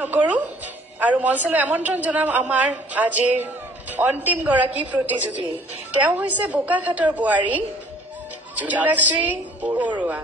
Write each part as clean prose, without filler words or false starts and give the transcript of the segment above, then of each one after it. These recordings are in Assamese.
নকৰো আৰু মঞ্চলৈ আমন্ত্ৰণ জনাম আমাৰ আজিৰ অন্তিম গৰাকী প্ৰতিযোগী। তেওঁ হৈছে বোকাখাটৰ বোৱাৰী জোনাশ্ৰী বৰুৱা।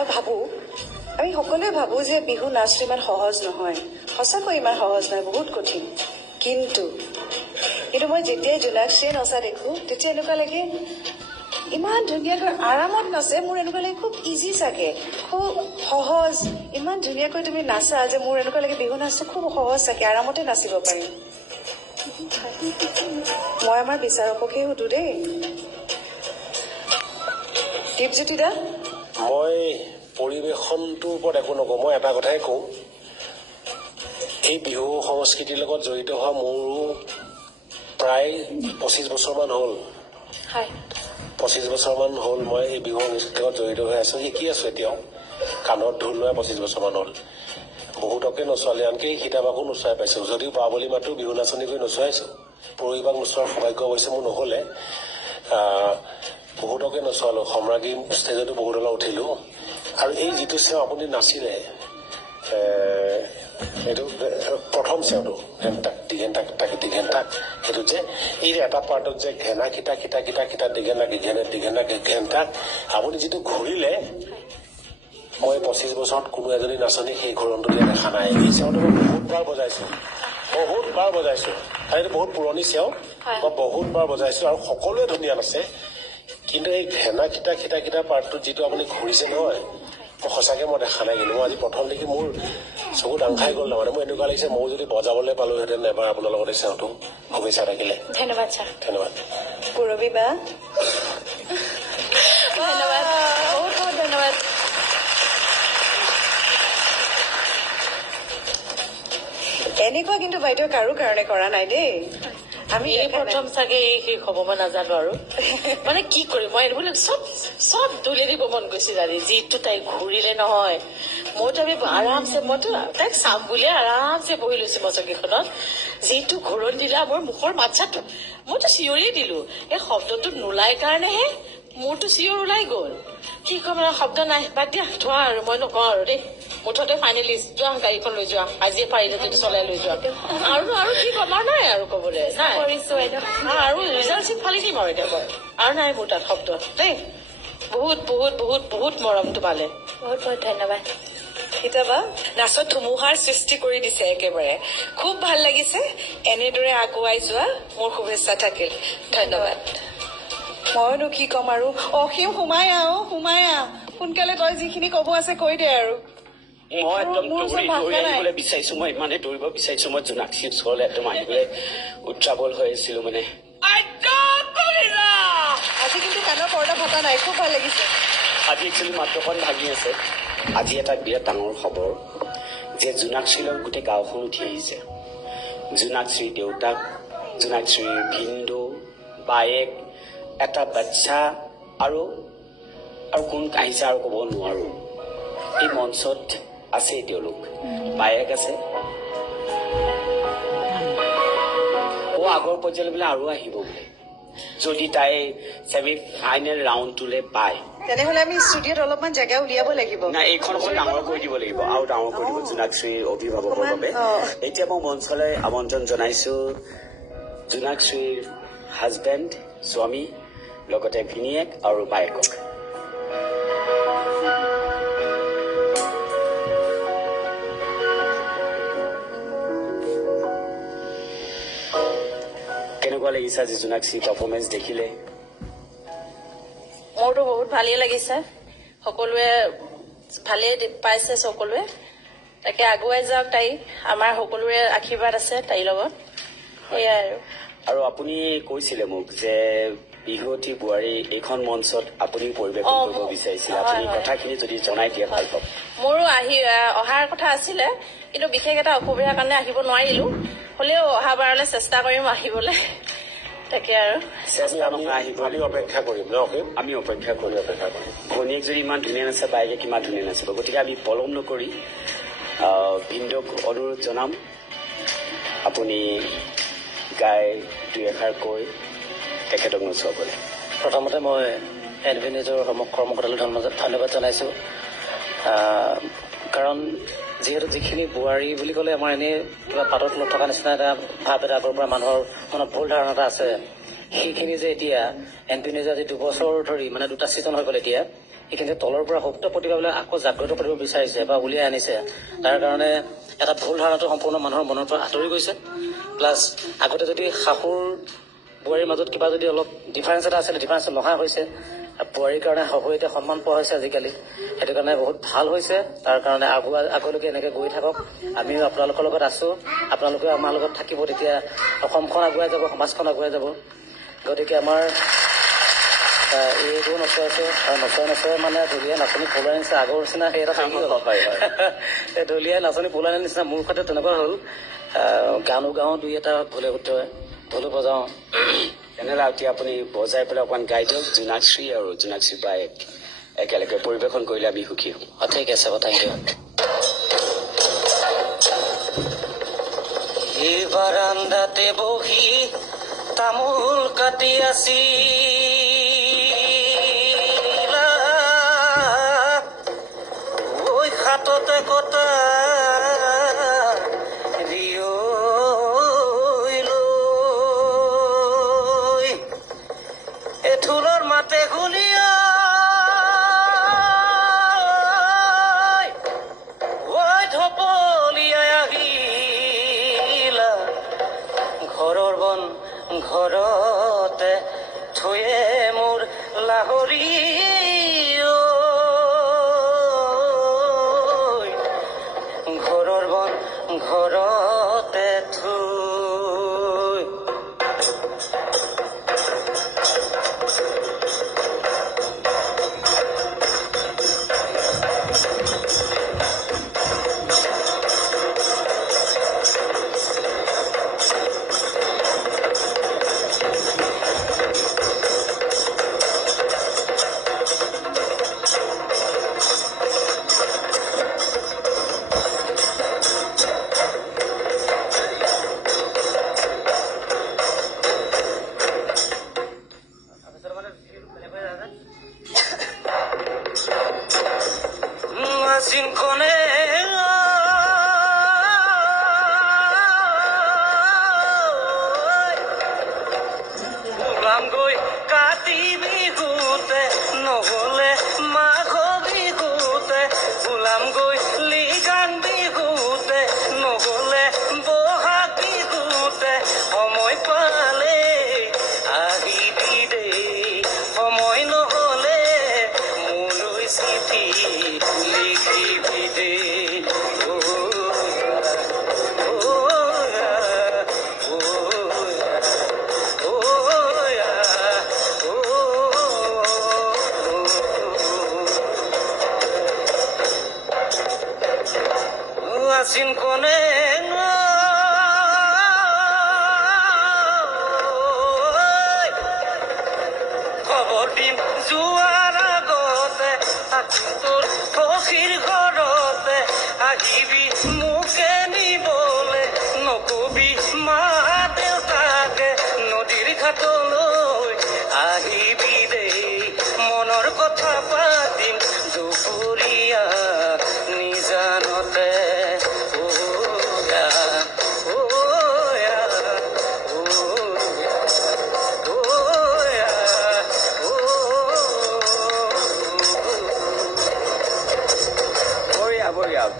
মই ভাবো আমি সকলোৱে ভাবো যে বিহু নাচটো ইমান সহজ নহয়, সঁচাকৈ ইমান সহজ নহয়, বহুত কঠিন। কিন্তু মই যেতিয়াই জোনাক্ষীয়ে নচা দেখো তেতিয়া এনেকুৱা লাগে ইমান ধুনীয়াকৈ আৰামত নাচে, মোৰ এনেকুৱা লাগে খুব ইজি চাগে, খুব সহজ, ইমান ধুনীয়াকৈ তুমি নাচা যে মোৰ এনেকুৱা লাগে বিহু নাচটো খুব সহজ চাগে, আৰামতে নাচিব পাৰি। মই আমাৰ বিচাৰককে সুধো দেই, দীপজ্যোতি দা। মই পৰিৱেশনটোৰ ওপৰত একো নকওঁ, মই এটা কথাই কওঁ, এই বিহু সংস্কৃতিৰ লগত জড়িত হোৱা মোৰো প্ৰায় 25 বছৰমান হ'ল। 25 বছৰমান হ'ল মই এই বিহু সংস্কৃতিৰ লগত জড়িত হৈ আছো, শিকি আছো এতিয়াও, কাণত ঢোল লোৱা 25 বছৰমান হ'ল। বহুতকে নচোৱালে, আনকি সীতাবাকো নচুৱাই পাইছো, যদিও পাৱলী মাতো বিহু নাচনি কৰি নচুৱাইছো। পৰহিবাক নচোৱাৰ সৌভাগ্য অৱশ্যে মোৰ নহলে, বহুতকে নচোৱালো, সম্ৰাজ্ঞী ষ্টেজতো বহুতলৈ উঠিলো। আৰু এই যিটো চেও আপুনি নাচিলে, এইটো প্ৰথম চেওটো সেইটো যে এই এটা পাৰ্টত যে ঘেনা খিটা খিটা খিটা খিটা দিঘেনা ঘেনটাক আপুনি যিটো ঘূৰিলে, মই 25 বছৰত কোনো এজনী নাচনী সেই ঘূৰণটো দিয়া দেখা নাই। এই চেওটো মই বহুতবাৰ বজাইছো আৰু এইটো বহুত পুৰণি চেও, মই বহুতবাৰ বজাইছো আৰু সকলোৱে ধুনীয়া নাচে। কিন্তু এই ঘেনা খিটা খিটা খিটা পাৰ্টটোত যিটো আপুনি ঘূৰিছে নহয়, সঁচাকে মই দেখা নাই। কিন্তু মই আজি প্ৰথম দেখি মোৰ চকু ডাং খাই গ'ল নহয়, মোৰ এনেকুৱা লাগিছে মই যদি বজাবলৈ পালোহেঁতেন এবাৰ আপোনাৰ লগত এই চেওটো। শুভেচ্ছা থাকিলে। ধন্যবাদ ছাৰ। ধন্যবাদ। পূৰবী বা, ধন্যবাদ, বহুত বহুত ধন্যবাদ। এনেকুৱা কিন্তু বাইদেউ কাৰো কাৰণে কৰা নাই দেই। আমি প্ৰথম চাগে এই হ'ব মই নাজানো আৰু মানে কি কৰিম মই এইবিলাক চব দলিয়াই দিব মন গৈছে জানি, যিটো তাইক ঘূৰিলে নহয়। মইতো আমি আৰামছে, মইতো তাইক চাম বুলিয়ে আৰামছে বহি লৈছো মচকীখনত। যিটো ঘূৰণ দিলা মোৰ মুখৰ মাথাটো, মইতো চিঞৰিয়ে দিলো, এই শব্দটো নোলাই কাৰণেহে মোৰতো চিঞৰ ওলাই গল। কি কম আৰু শব্দ নাই, বাদ দিয়া, ধোৱা আৰু মই নকওঁ আৰু দেই। মুঠতে ফাইনেলিষ্ট, যোৱা গাড়ীখন লৈ যোৱা, আজিয়ে পাৰিলে যদি চলাই লৈ যোৱা। আৰু কি কম আৰু নাই আৰু কবলৈ নাই, আৰু ৰিজাল্ট চিট ফালি দিম আৰু এতিয়া মই, আৰু নাই মোৰ তাত শব্দ দেই। বহুত বহুত বহুত বহুত মৰমটো পালে, বহুত বহুত ধন্যবাদ। কেতিয়াবা নাচত ধুমুহাৰ সৃষ্টি কৰি দিছে একেবাৰে, খুব ভাল লাগিছে। এনেদৰে আগুৱাই যোৱা মোৰ শুভেচ্ছা থাকিল। ধন্যবাদ। মইনো কি কম আৰু, অসীম সোমাই আহ, সোনকালে তই যিখিনি কব আছে কৈ দে আৰু। মই একদম দৌৰি আহিবলৈ বিচাৰিছো, মই ইমানে দৌৰিব বিচাৰিছো, মই জোনাক্ষীৰ ওচৰলৈ একদম আহিবলৈ উত্ৰাৱল হৈ আছিলো। মানে আজি কিন্তু কাণৰ পৰ্দা ফটা নাই, খুব ভাল লাগিছে। আজি একচুৱেলি মাত্ৰখন ভাগি আছে। আজি এটা বিৰাট ডাঙৰ খবৰ যে জোনাক্ষীৰ লগত গোটেই গাঁওখন উঠি আহিছে। জোনাক্ষীৰ দেউতাক, জোনাক্ষীৰ ভিনদেউ, বায়েক, এটা বাচ্চা আৰু কোন আহিছে আৰু ক'ব নোৱাৰো। এই মঞ্চত আছে তেওঁলোক, বায়েক আছে, আগৰ পৰ্যায়লৈ বোলে আৰু আহিব বোলে, যদি তাই ছেমি ফাইনেল ৰাউণ্ডটোলৈ পায়। তেনেহলে আমি ষ্টুডিঅ'ত অলপমান জেগা উলিয়াব লাগিব। না, এইখন অকণ ডাঙৰ কৰি দিব লাগিব, আৰু ডাঙৰ কৰি দিব জোনাক্ষীৰ অভিভাৱকৰ বাবে। এতিয়া মই মঞ্চলৈ আমন্ত্ৰণ জনাইছো জোনাক্ষীৰ হাজবেণ্ড, স্বামী, লগতে ভিনিয়েক আৰু বায়েকক। কেনেকুৱা লাগিছে আজি জোনাক্ষী পাৰফৰ্মেঞ্চ দেখিলে? মোৰতো বহুত ভালেই লাগিছে, সকলোৱে ভালেই পাইছে, সকলোৱে তাকে আগুৱাই যাওক তাই, আমাৰ সকলোৰে আশীৰ্বাদ আছে তাইৰ লগত, সেয়াই আৰু আপুনি কৈছিলে মোক যে বিহুৱতী বোৱাৰী এইখন মঞ্চত আপুনি পৰিৱেশন কৰিব বিচাৰিছিলে, আপুনি কথাখিনি যদি জনাই দিয়ে ভাল পাব। মোৰো অহাৰ কথা আছিলে, কিন্তু বিশেষ এটা অসুবিধাৰ কাৰণে আহিব নোৱাৰিলো, হলেও অহাবাৰলৈ চেষ্টা কৰিম আহিবলৈ। তাকে আৰু আমি অপেক্ষা কৰিম ন? আমি অপেক্ষা কৰিম। ভনীয়েক যদি ইমান ধুনীয়া নাচে, বাইকে কিমান ধুনীয়া নাচিব, গতিকে আমি পলম নকৰি ভিনদেউক অনুৰোধ জনাম, আপুনি গাই দুই এষাৰ কৈ তেখেতক নচুৱাবলৈ। প্ৰথমতে মই এনভি নিউজৰ কৰ্মকৰ্তালৈ ধন্যবাদ জনাইছো, কাৰণ যিহেতু যিখিনি বোৱাৰী বুলি ক'লে আমাৰ এনেই কিবা পাতত নথকা নিচিনা এটা ভাৱ এটা আগৰ পৰা মানুহৰ মনত ভুল ধাৰণা এটা আছে, সেইখিনি যে এতিয়া এনভি নিউজ আজি 2 বছৰ ধৰি, মানে 2টা ছিজন হৈ গ'ল এতিয়া, এইখিনি তলৰ পৰা সুপ্ত প্ৰতিভাবিলাক আকৌ জাগ্ৰত কৰিব বিচাৰিছে বা উলিয়াই আনিছে। তাৰ কাৰণে এটা ভুল ধাৰণাটো সম্পূৰ্ণ মানুহৰ মনৰ পৰা আঁতৰি গৈছে। প্লাছ আগতে যদি শাহুৰ বোৱাৰীৰ মাজত কিবা যদি অলপ ডিফাৰেঞ্চ এটা আছিলে, ডিফাৰেঞ্চ নহা হৈছে। বোৱাৰীৰ কাৰণে শাহুৱে এতিয়া সন্মান পোৱা হৈছে আজিকালি, সেইটো কাৰণে বহুত ভাল হৈছে। তাৰ কাৰণে আগলৈকে এনেকৈ গৈ থাকক। আমিও আপোনালোকৰ লগত আছোঁ, আপোনালোকে আমাৰ লগত থাকিব, তেতিয়া অসমখন আগুৱাই যাব, সমাজখন আগুৱাই যাব। গতিকে আমাৰ এইবোৰ নচৰাইছে আৰু নচৰাই মানে ঢুলীয়া নাচনী পলাই নিছে আগৰ নিচিনা সেই এটা থাকি গ'ল। ঢুলীয়া নাচনী পলাই নিচিনা মোৰ ক্ষেত্ৰত তেনেকুৱা হ'ল। গানো গাওঁ, দুই এটা ভুলে শুদ্ধই ঢোলো বজাওঁ। তেনেহ'লে এতিয়া আপুনি বজাই পেলাই অকণমান গাই দিয়ক, জোনাকশ্ৰী আৰু জোনাকশ্ৰী বাই একেলগে পৰিৱেশন কৰিলে আমি সুখী হ'ম। ঠিক আছে, থেংক ইউ। এই বাৰান্দাতে বহি তামোল কাটি আছিল, ঐ হাততে কটা ঢোলৰ মাতে গুলিয়া ঢপলিয়াই আহিলা, ঘৰৰ বন ঘৰতে থয়ে মোৰ লাহৰি, ঘৰৰ বন ঘৰতে থৈ। Sincone Ulam goi kati bigute নহলে মাঘ বিহুতে, উলাম গৈ লিগান বিহুতে নহলে বহাগ বিহুতে, সময় পালে আহিবি দেই, সময় নহলে মোলৈ চিঠি লিখিবি দেই। Sincone খবৰ দিম যোৱাৰ আগতে, তোৰ সখীৰ ঘৰতে আহিবি মোকে নিবলে, নকবি মা দেউতাকে নদীৰ ঘাটলৈ আহিবি দেই, মনৰ কথা পাতিম দুপৰীয়া নিজানতে।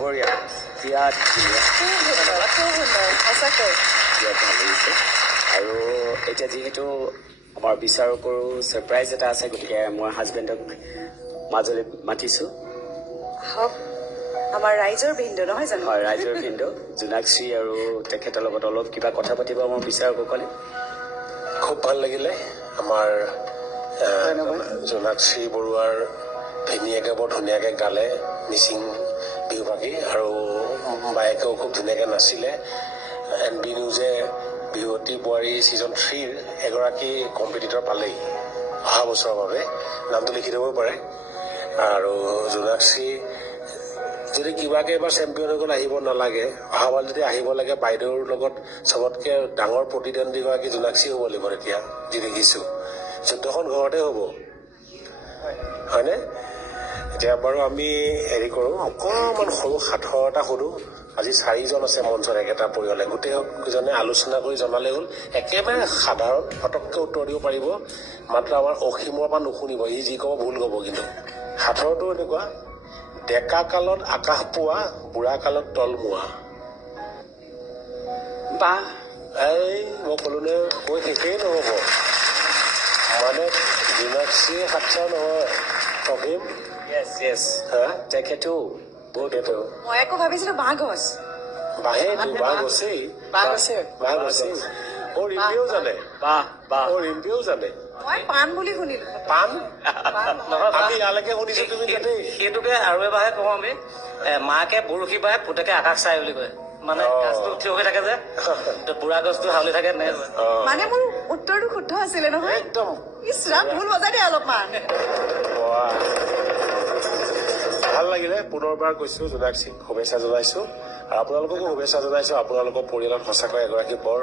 বঢ়িয়া, বিৰাট সঁচাকৈ আৰু এতিয়া যিহেতু আমাৰ বিচাৰ কৰো ছাৰপ্ৰাইজ এটা আছে, গতিকে মই হাজবেণ্ডক মাজলৈ মাতিছো। আমাৰ ৰাইজৰ ভিন্দু নহয় জানো? হয়, ৰাইজৰ ভিন্দু জোনাকশ্ৰী আৰু তেখেতৰ লগত অলপ কিবা কথা পাতিব আমাৰ বিচাৰকসকলে। খুব ভাল লাগিলে আমাৰ জোনাকশ্ৰী বৰুৱাৰ ভিনীয়েকে বৰ ধুনীয়াকে গালে মিচিং বিহুভাগী, আৰু বায়েকেও খুব ধুনীয়াকে নাচিলে। NB নিউজে বিহুৱতী বোৱাৰী ছিজন 3ৰ এগৰাকী কম্পিটিটৰ পালেই অহা বছৰৰ বাবে, নামটো লিখি দিব পাৰে। আৰু জোনাকশ্ৰী যদি কিবাকে এবাৰ চেম্পিয়ন হৈ গ'ল আহিব নালাগে, অহাবাৰ যদি আহিব লাগে বাইদেউৰ লগত চবতকে ডাঙৰ প্ৰতিদ্বন্দ্বীগৰাকী জোনাকশ্ৰী হ'ব লাগিব। তেতিয়া যি দেখিছো যুদ্ধখন ঘৰতে হ'ব, হয়নে? এতিয়া বাৰু আমি হেৰি কৰো, অকণমান সৰু সাঁথৰ এটা সুধো। আজি 4জন আছে মঞ্চত একেটা পৰিয়ালে, গোটেইজনে আলোচনা কৰি জনালে হ'ল। একেবাৰে সাধাৰণ ফটককে উত্তৰ দিব পাৰিব, মাত্ৰ আমাৰ অসীমৰ পৰা নুশুনিব, ই যি ক'ব ভুল ক'ব কিন্তু। সাঁথৰটো এনেকুৱা ডেকা কালত আকাশ পোৱা বুঢ়া কালত তলমুৱা বা এই মই কলো নে কৈ শেষেই নহব মানে জোনাক্ষীয়ে সাতছা নহয় অভীম তেখেতো বহুত মই আকৌ ভাবিছিলো বাঁহ গছ বাঁহেটো বাঁহ গছেই বাঁহ গছেই অ ৰিম্পিও জানে অ ৰিম্পিও জানে মই পাণ বুলি শুনিলো পাণ আমি ইয়ালৈকে শুনিছো তুমি তাতে সেইটোকে আৰু এবাৰহে কওঁ আমি মাকে বৰশী বাই পুতেকে আকাশ চাই বুলি কয় মানে গছটো থিয় হৈ থাকে যে বুঢ়া গছটো হাউলি থাকে নে মানে মোৰ উত্তৰটো শুদ্ধ আছিলে নহয় একদম ইছৰাম ভুল বজাই দিয়ে অলপমান ভাল লাগিলে পুনৰবাৰ কৈছো জোনাক্ষীক শুভেচ্ছা জনাইছো আৰু আপোনালোককো শুভেচ্ছা জনাইছো আপোনালোকৰ পৰিয়ালত সঁচাকৈ এগৰাকী বৰ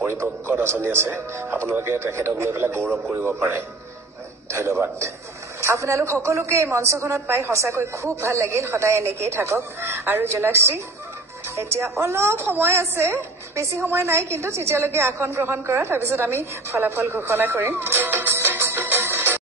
পৰিপক্ক নাচনী আছে আপোনালোকে তেখেতক লৈ পেলাই গৌৰৱ কৰিব পাৰে ধন্যবাদ আপোনালোক সকলোকে এই মঞ্চখনত পাই সঁচাকৈ খুব ভাল লাগিল সদায় এনেকেই থাকক আৰু জোনাক্ষী এতিয়া অলপ সময় আছে বেছি সময় নাই কিন্তু তেতিয়ালৈকে আসন গ্ৰহণ কৰা তাৰপিছত আমি ফলাফল ঘোষণা কৰিম